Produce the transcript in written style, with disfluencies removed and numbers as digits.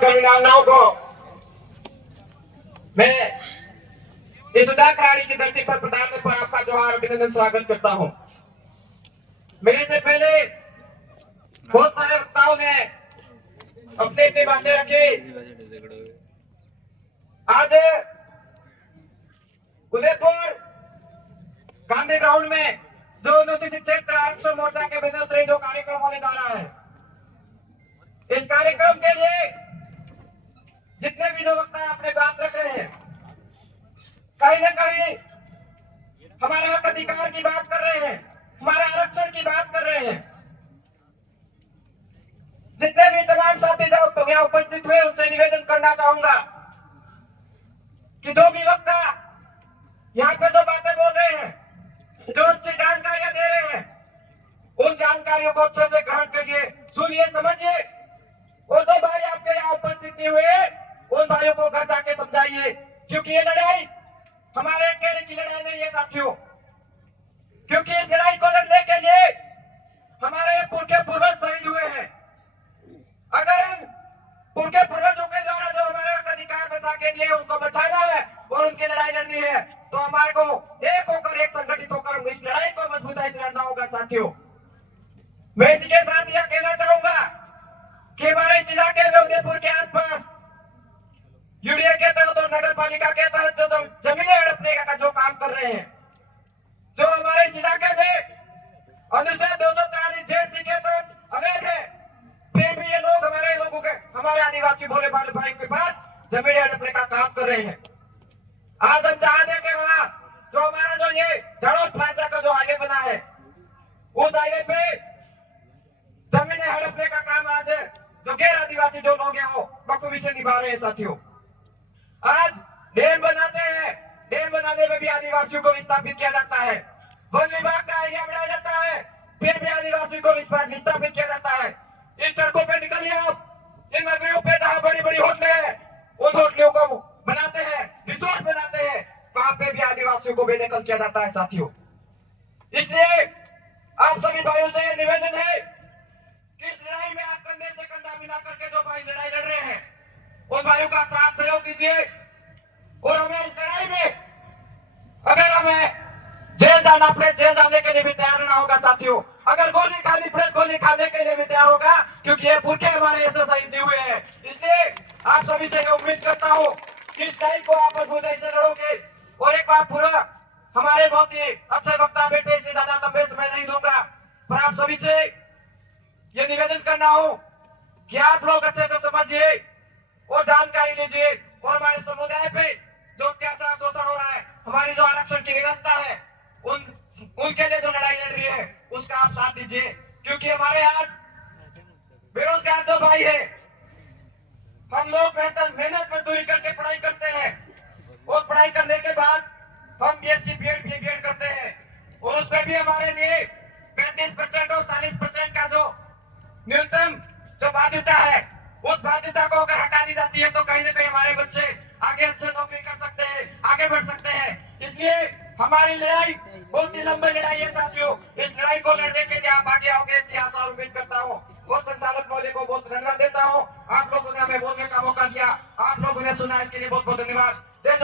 वीरांगनाओं को मैं इस उदाकराड़ी की धरती पर पधारने पर आपका जोहार अभिनंदन स्वागत करता हूं। मेरे से पहले बहुत सारे वक्ताओं ने अपनी अपनी बातें रखी। आज उदयपुर गांधी ग्राउंड में जो अनुसूचित क्षेत्र आरक्षण मोर्चा के बेदल जो कार्यक्रम होने जा रहा है, इस कार्यक्रम के लिए जितने भी जो वक्ता अपने बात रख रहे हैं, कहीं ना कहीं हमारे हक अधिकार की बात कर रहे हैं, हमारे आरक्षण की बात कर रहे हैं। जितने भी तमाम साथी यहाँ उपस्थित हुए उनसे निवेदन करना चाहूंगा कि जो भी वक्ता यहाँ पे जो बातें बोल रहे हैं, जो अच्छी जानकारियां दे रहे हैं, उन जानकारियों को अच्छे से ग्रहण करिए, सुनिए, समझिए। और जो भाई आपके यहाँ उपस्थित नहीं हुए उन भाइयों को घर जाके समझाइए, क्योंकि ये लड़ाई हमारे अकेले की लड़ाई नहीं है साथियों। क्योंकि इस लड़ाई को लड़ने के लिए हमारे पुरखे पूर्वज शहीद हुए हैं। अगर इन पुरखे पूर्वजों के द्वारा जो हमारे अधिकार बचा के दिए उनको बचाना है और उनकी लड़ाई लड़नी है, तो हमारे को एक होकर, एक संगठित होकर इस लड़ाई को मजबूताई से लड़ना होगा साथियों। मैं इसी के साथ यह कहना चाहूंगा कि हमारे इस इलाके में उदयपुर के आसपास यूडीए के तहत और नगर पालिका के तहत जो जमीनें हड़पने का जो काम कर रहे हैं, जो हमारे इस इलाके में अनुच्छेद 243 जेसी के तहत अवैध है, फिर भी ये लोग हमारे आदिवासी भोले भाले भाई के पास जमीनें हड़पने का काम कर रहे हैं। आज हम चाहते कि वहां जो हमारा जो ये जड़ोल प्लाजा का जो हाईवे बना है, उस हाईवे पे जमीनें हड़पने का काम आज जो गैर आदिवासी जो लोग हैं वो बखूबी से निभा रहे हैं साथियों। आज डैम बनाते हैं, डैम बनाने में भी आदिवासियों को विस्थापित किया जाता है। वन विभाग का एरिया बनाया जाता है, फिर भी आदिवासियों को विस्थापित किया जाता है। इन सड़कों पे निकलिए आप, इन नगरियों पे जहाँ बड़ी बड़ी होटलें हैं, उन होटलों को बनाते हैं, रिसोर्ट बनाते हैं, वहां पे भी आदिवासियों को बेदखल किया जाता है साथियों। इसलिए आप सभी भाइयों से निवेदन है कि इस लड़ाई में आप कंधे से कंधा मिला करके जो भाई लड़ाई लड़ रहे हैं, उन भाइयों का साथ सहयोग दीजिए। और हमें इस लड़ाई में अगर हमें जेल जाना पड़े, जेल जाने के लिए भी तैयार रहना होगा साथियों। अगर गोली खानी पड़े, गोली खाने के लिए भी तैयार होगा, क्योंकि ये पुरखे हमारे ऐसे शहीद नहीं हुए हैं। इसलिए आप सभी से उम्मीद करता हूँ कि इस लड़ाई को आप मजबूती से लड़ोगे। और एक बार पूरा हमारे बहुत ही अच्छे वक्ता बैठे, इसलिए ज्यादा लंबे समय नहीं दूंगा, पर आप सभी से ये निवेदन करना हो कि आप लोग अच्छे से समझिए और जानकारी लीजिए। और हमारे समुदाय पे जो अत्याचार शोषण हो रहा है, हमारी जो आरक्षण की व्यवस्था है, उनके लिए जो लड़ाई लड़ रही है, उसका आप साथ दीजिए। क्योंकि हमारे यहाँ बेरोजगार जो भाई है, हम लोग मेहनत मजदूरी करके पढ़ाई करते हैं और पढ़ाई करने के बाद हम बीएससी बीएड करते हैं, और उसमें भी हमारे लिए 35% और 40% का जो न्यूनतम जो बाध्यता है, उस बाध्यता को अगर हटा दी जाती है तो कहीं ना कहीं हमारे बच्चे आगे अच्छे नौकरी कर सकते हैं, आगे बढ़ सकते हैं। इसलिए हमारी लड़ाई बहुत ही लंबी लड़ाई है साथियों। इस लड़ाई को लड़ने के लिए आप आगे आओगे, ऐसी आशा और उम्मीद करता हूँ। और संचालक महोदय को बहुत धन्यवाद देता हूँ। आप लोगों ने हमें बोलने का मौका दिया, आप लोगों ने सुना, इसके लिए बहुत बहुत धन्यवाद।